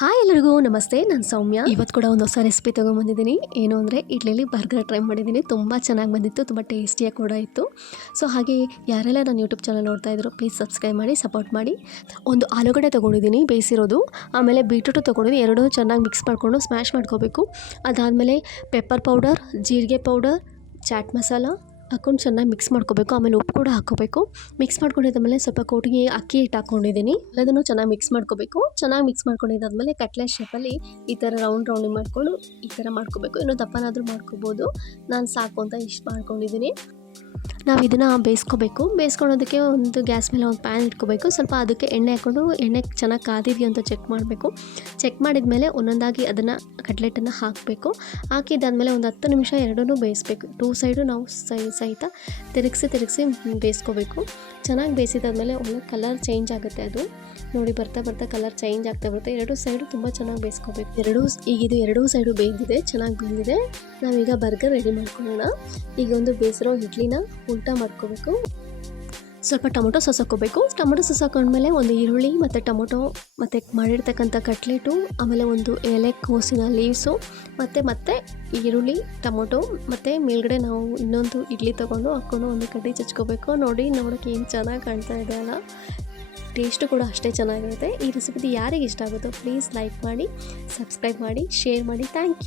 Hi ಎಲ್ಲರಿಗೂ ನಮಸ್ತೆ. ನಾನು ಸೌಮ್ಯ. ಇವತ್ತು ಕೂಡ ಒಂದು ಹೊಸ ರೆಸಿಪಿ ತೊಗೊಂಬಂದಿದ್ದೀನಿ. ಏನು ಅಂದರೆ ಇಡ್ಲಿಲಿ ಬರ್ಗರ್ ಟ್ರೈ ಮಾಡಿದ್ದೀನಿ. ತುಂಬ ಚೆನ್ನಾಗಿ ಬಂದಿತ್ತು, ತುಂಬ ಟೇಸ್ಟಿಯಾಗಿ ಕೂಡ ಇತ್ತು. ಸೊ ಹಾಗೆ ಯಾರೆಲ್ಲ ನನ್ನ ಯೂಟ್ಯೂಬ್ ಚಾನಲ್ ನೋಡ್ತಾ ಇದ್ರು ಪ್ಲೀಸ್ ಸಬ್ಸ್ಕ್ರೈಬ್ ಮಾಡಿ, ಸಪೋರ್ಟ್ ಮಾಡಿ. ಒಂದು ಆಲೂಗಡ್ಡೆ ತೊಗೊಂಡಿದ್ದೀನಿ ಬೇಯಿಸಿರೋದು, ಆಮೇಲೆ ಬೀಟ್ರೂಟು ತೊಗೊಂಡಿದ್ದೀನಿ. ಎರಡೂ ಚೆನ್ನಾಗಿ ಮಿಕ್ಸ್ ಮಾಡಿಕೊಂಡು ಸ್ಮ್ಯಾಶ್ ಮಾಡ್ಕೋಬೇಕು. ಅದಾದಮೇಲೆ ಪೆಪ್ಪರ್ ಪೌಡರ್, ಜೀರಿಗೆ ಪೌಡರ್, ಚಾಟ್ ಮಸಾಲ ಹಾಕ್ಕೊಂಡು ಚೆನ್ನಾಗಿ ಮಿಕ್ಸ್ ಮಾಡ್ಕೋಬೇಕು. ಆಮೇಲೆ ಉಪ್ಪು ಕೂಡ ಹಾಕ್ಕೋಬೇಕು. ಮಿಕ್ಸ್ ಮಾಡ್ಕೊಂಡಿದ್ದಾದಮೇಲೆ ಸ್ವಲ್ಪ ಕೋಟಿಗೆ ಅಕ್ಕಿ ಹಿಟ್ಟು ಹಾಕ್ಕೊಂಡಿದ್ದೀನಿ. ಎಲ್ಲದನ್ನು ಚೆನ್ನಾಗಿ ಮಿಕ್ಸ್ ಮಾಡ್ಕೋಬೇಕು. ಚೆನ್ನಾಗಿ ಮಿಕ್ಸ್ ಮಾಡ್ಕೊಂಡಿದ್ದಾದಮೇಲೆ ಕಟ್ಲೆಟ್ ಶೇಪಲ್ಲಿ ಈ ಥರ ರೌಂಡಿಂಗ್ ಮಾಡಿಕೊಂಡು ಈ ಥರ ಮಾಡ್ಕೋಬೇಕು. ಇನ್ನೂ ದಪ್ಪನಾದರೂ ಮಾಡ್ಕೋಬೋದು. ನಾನು ಸಾಕು ಅಂತ ಇಷ್ಟು ಮಾಡ್ಕೊಂಡಿದ್ದೀನಿ. ನಾವು ಇದನ್ನು ಬೇಯಿಸ್ಕೋಬೇಕು. ಬೇಯಿಸ್ಕೊಳ್ಳೋದಕ್ಕೆ ಒಂದು ಗ್ಯಾಸ್ ಮೇಲೆ ಒಂದು ಪ್ಯಾನ್ ಇಟ್ಕೋಬೇಕು. ಸ್ವಲ್ಪ ಅದಕ್ಕೆ ಎಣ್ಣೆ ಹಾಕ್ಕೊಂಡು ಎಣ್ಣೆ ಚೆನ್ನಾಗಿ ಕಾದಿದೆಯೋ ಅಂತ ಚೆಕ್ ಮಾಡಬೇಕು. ಚೆಕ್ ಮಾಡಿದ ಮೇಲೆ ಒಂದೊಂದಾಗಿ ಅದನ್ನು ಕಟ್ಲೆಟನ್ನು ಹಾಕಬೇಕು. ಹಾಕಿದ್ದಾದಮೇಲೆ ಒಂದು 10 ನಿಮಿಷ ಎರಡನ್ನೂ ಬೇಯಿಸ್ಬೇಕು. 2 ಸೈಡು ನಾವು ಸಹಿತ ತಿರುಗಿಸಿ ಬೇಯಿಸ್ಕೋಬೇಕು. ಚೆನ್ನಾಗಿ ಬೇಯಿಸಿದಾದ್ಮೇಲೆ ಒಳ್ಳೆ ಕಲರ್ ಚೇಂಜ್ ಆಗುತ್ತೆ. ಅದು ನೋಡಿ ಬರ್ತಾ ಕಲರ್ ಚೇಂಜ್ ಆಗ್ತಾ ಬರುತ್ತೆ. ಎರಡೂ ಸೈಡು ತುಂಬ ಚೆನ್ನಾಗಿ ಬೇಯಿಸ್ಕೋಬೇಕು. ಎರಡೂ ಸೈಡು ಬೇಯ್ದಿದೆ, ಚೆನ್ನಾಗಿ ಬೆಂದಿದೆ. ನಾವೀಗ ಬರ್ಗರ್ ರೆಡಿ ಮಾಡ್ಕೊಳ್ಳೋಣ. ಈಗ ಒಂದು ಬೇಯಿಸಿರೋ ಇಡ್ಲಿನ ಉಲ್ಟಾ ಮಾಡ್ಕೋಬೇಕು. ಸ್ವಲ್ಪ ಟೊಮೊಟೊ ಸಾಸ್ ಹಾಕ್ಕೋಬೇಕು. ಟೊಮೊಟೊ ಸಾಸ್ ಹಾಕೊಂಡ್ಮೇಲೆ ಒಂದು ಈರುಳ್ಳಿ ಮತ್ತು ಟೊಮೊಟೊ ಮತ್ತು ಮಾಡಿರ್ತಕ್ಕಂಥ ಕಟ್ಲೆಟು, ಆಮೇಲೆ ಒಂದು ಎಲೆಕೋಸಿನ ಲೀವ್ಸು ಮತ್ತು ಈರುಳ್ಳಿ, ಟೊಮೊಟೊ ಮತ್ತು ಮೇಲ್ಗಡೆ ನಾವು ಇನ್ನೊಂದು ಇಡ್ಲಿ ತೊಗೊಂಡು ಹಾಕ್ಕೊಂಡು ಒಂದು ಕಡ್ಡಿ ಚಚ್ಕೋಬೇಕು. ನೋಡೋಕ್ಕೆ ಏನು ಚೆನ್ನಾಗಿ ಕಾಣ್ತಾ ಇದೆ ಅಲ್ಲ, ಟೇಸ್ಟು ಕೂಡ ಅಷ್ಟೇ ಚೆನ್ನಾಗಿರುತ್ತೆ. ಈ ರೆಸಿಪಿ ಯಾರಿಗೆ ಇಷ್ಟ ಆಗುತ್ತೋ ಪ್ಲೀಸ್ ಲೈಕ್ ಮಾಡಿ, ಸಬ್ಸ್ಕ್ರೈಬ್ ಮಾಡಿ, ಶೇರ್ ಮಾಡಿ. Thank you.